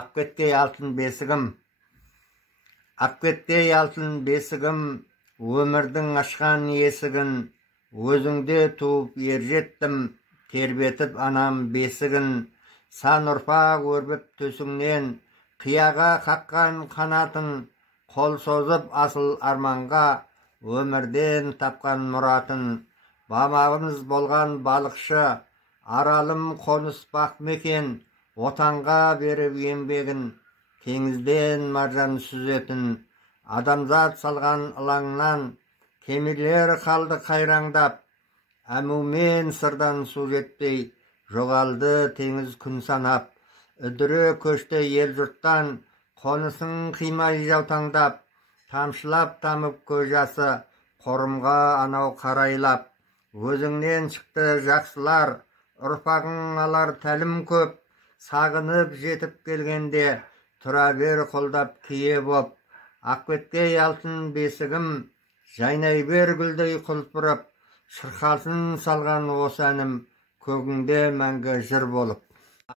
Akkettey altın besigim, akkettey altın besigim, ömürдің ашқан есігін, өзіңде туып ержеттім, тербетіп анам бесігін, сан ұрпақ өрбіп төсіңнен, қияға қаққан қанатын, қол созып асыл арманға, өмірден тапқан мұратын, бамағымыз болған балықшы, аралым қоныс бақ мекен, отанға беріп еңбегін, теңізден маржан сүзетін, адамзат салған ылаңнан, кемелер қалды қайраңдап, әмумен сырдан су жетпей, жоғалды теңіз күн санап, үдіре көшті ел жұрттан, қонысын қимай жаутаңдап, тамшылап тамып көз жасы, қорымға анау қарайлап, өзіңнен шықты жақсылар, ұрпағың алар тәлім көп, сағынып жетіп келгенде, тұра бер қолдап кие боп, ақкеттей алтын бесігім, жайнай бер гүлдей құлпырып, шырқасын салған осы әнім, көгіңде мәңгі жыр болып.